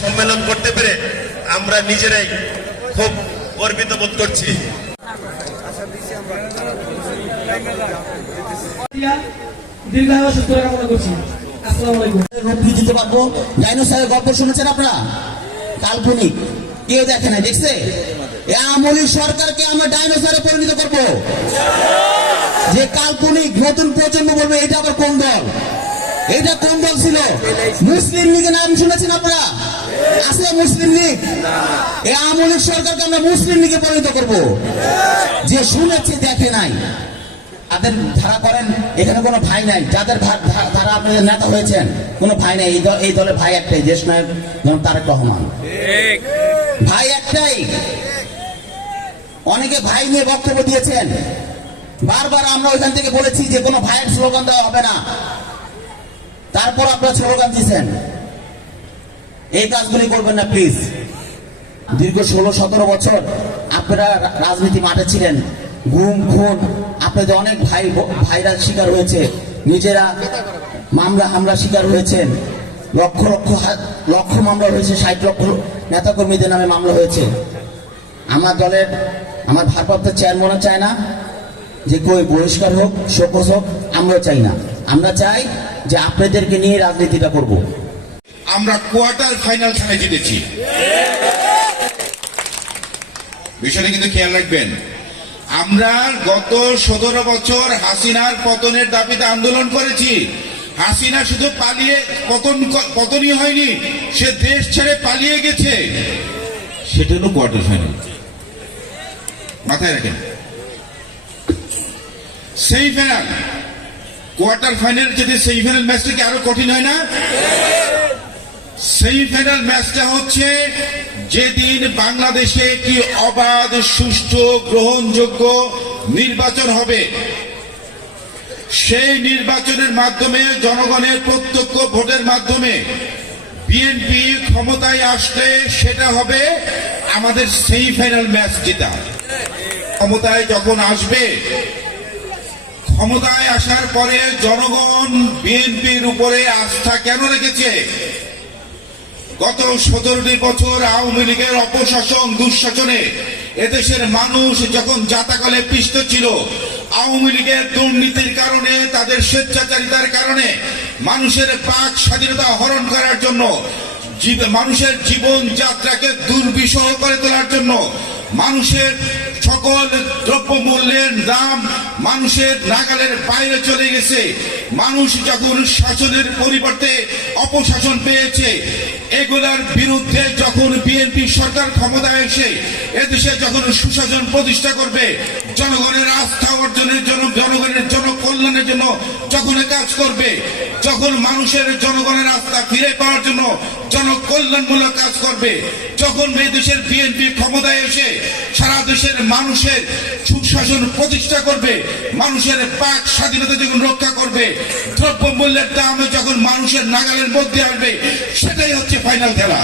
সম্মেলন করতে পেরে আমরা নিজেরাই খুব গর্বিত বোধ করছি। দীর্ঘায়ু সুস্থ কামনা করছি। আসসালামু আলাইকুম। দিতে পারবো। ডাইনোসরের গল্প শুনেছেন আপনারা? কাল্পনিক, কেউ দেখে না, দেখছে? আমলি সরকারকে আমরা ডাইনোসরে পরিণত করব। যে কাল্পনিক নতুন প্রজন্ম বলবে এটা আবার কোন দল? এটা কোন দল ছিল? মুসলিম লীগের নাম শুনেছেন আপনারা? আছে মুসলিম লীগ? এই আমলি সরকারকে আমরা মুসলিম লীগে পরিণত করব। যে শুনেছে দেখে নাই তাদের ধারা করেন। এখানে কোনো ভাই নাই, যাদের ধারা আপনাদের নেতা হয়েছেন কোনো ভাই নাই। এই দলে ভাই একটাই, দেশ নায়ক তারেক রহমান, ভাই একটাই। অনেকে ভাই নিয়ে বক্তব্য দিয়েছেন, বারবার আমরা ওইখান থেকে বলেছি যে কোনো ভাইয়ের স্লোগান দেওয়া হবে না, তারপর আপনারা স্লোগান দিচ্ছেন। এই কাজগুলি করবেন না প্লিজ। দীর্ঘ 16-17 বছর আপনারা রাজনীতি মাঠে ছিলেন, গুম খুন আপনাদের অনেক ভাইরা শিকার হয়েছে, নিজেরা হামলা শিকার হয়েছেন, লক্ষ মামলা হয়েছে, 60 লক্ষ নেতাকর্মীদের নামে মামলা হয়েছে। আমার দলের আমার ভারপ্রাপ্ত চেয়ারম্যানও চায় না যে কই বহিষ্কার হোক, শোকজ হোক, আমরাও চাই না। আমরা চাই যে আপনাদেরকে নিয়ে রাজনীতিটা করব। আমরা কোয়ার্টার ফাইনাল খেলা জিতেছি, বিষয়টা কিন্তু খেয়াল রাখবেন। আমরা গত 17 বছর হাসিনার পতনের দাবিতে আন্দোলন করেছি। হাসিনা শুধু পালিয়ে পতনই হয়নি, সে দেশ ছেড়ে পালিয়ে গেছে। সেটা হলো কোয়ার্টার ফাইনাল, মাথায় রাখেন। সেমিফাইনাল, কোয়ার্টার ফাইনাল যদি সেমিফাইনাল ম্যাচটা কি আরো কঠিন হয় না? সেমিফাইনাল ম্যাচটা হচ্ছে যেদিন বাংলাদেশে কি অবাধ, সুষ্ঠু, গ্রহণযোগ্য নির্বাচন হবে। সেই নির্বাচনের মাধ্যমে, জনগণের প্রত্যক্ষ ভোটের মাধ্যমে বিএনপি ক্ষমতায় আসলে সেটা হবে আমাদের সেমিফাইনাল ম্যাচ জেতা। ক্ষমতায় যখন আসবে, ক্ষমতায় আসার পরে জনগণ বিএনপির উপরে আস্থা কেন রেখেছে? গত 17টি বছর আওয়ামী লীগের অপশাসন, দুঃশাসনে এদেশের মানুষ যখন জাতাকলে পিষ্ট ছিল, আওয়ামী লীগের দুর্নীতির কারণে, তাদের স্বেচ্ছাচারিতার কারণে মানুষের বাক স্বাধীনতা হরণ করার জন্য, মানুষের জীবন যাত্রাকে দুর্বিষহ করে তোলার জন্য, মানুষের সকল দ্রব্যমূল্যের দাম মানুষের নাগালের বাইরে চলে গেছে। মানুষ যখন শাসনের পরিবর্তে অপশাসন পেয়েছে, এগুলার বিরুদ্ধে যখন বিএনপি সরকার ক্ষমতায় এসে এদেশে যখন সুশাসন প্রতিষ্ঠা করবে, জনগণের আস্থা অর্জনের জন্য, জনগণের জনকল্যাণের জন্য যখন কাজ করবে, যখন মানুষের জনগণের আস্থা ফিরে পাওয়ার জন্য জনকল্যাণমূলক কাজ করবে, যখন এই দেশের বিএনপি ক্ষমতায় এসে সারা দেশের মানুষের সুশাসন প্রতিষ্ঠা করবে, মানুষের বাক স্বাধীনতা যখন রক্ষা করবে, দ্রব্যমূল্যের দাম যখন মানুষের নাগালের মধ্যে আসবে, সেটাই হচ্ছে ফাইনাল খেলা।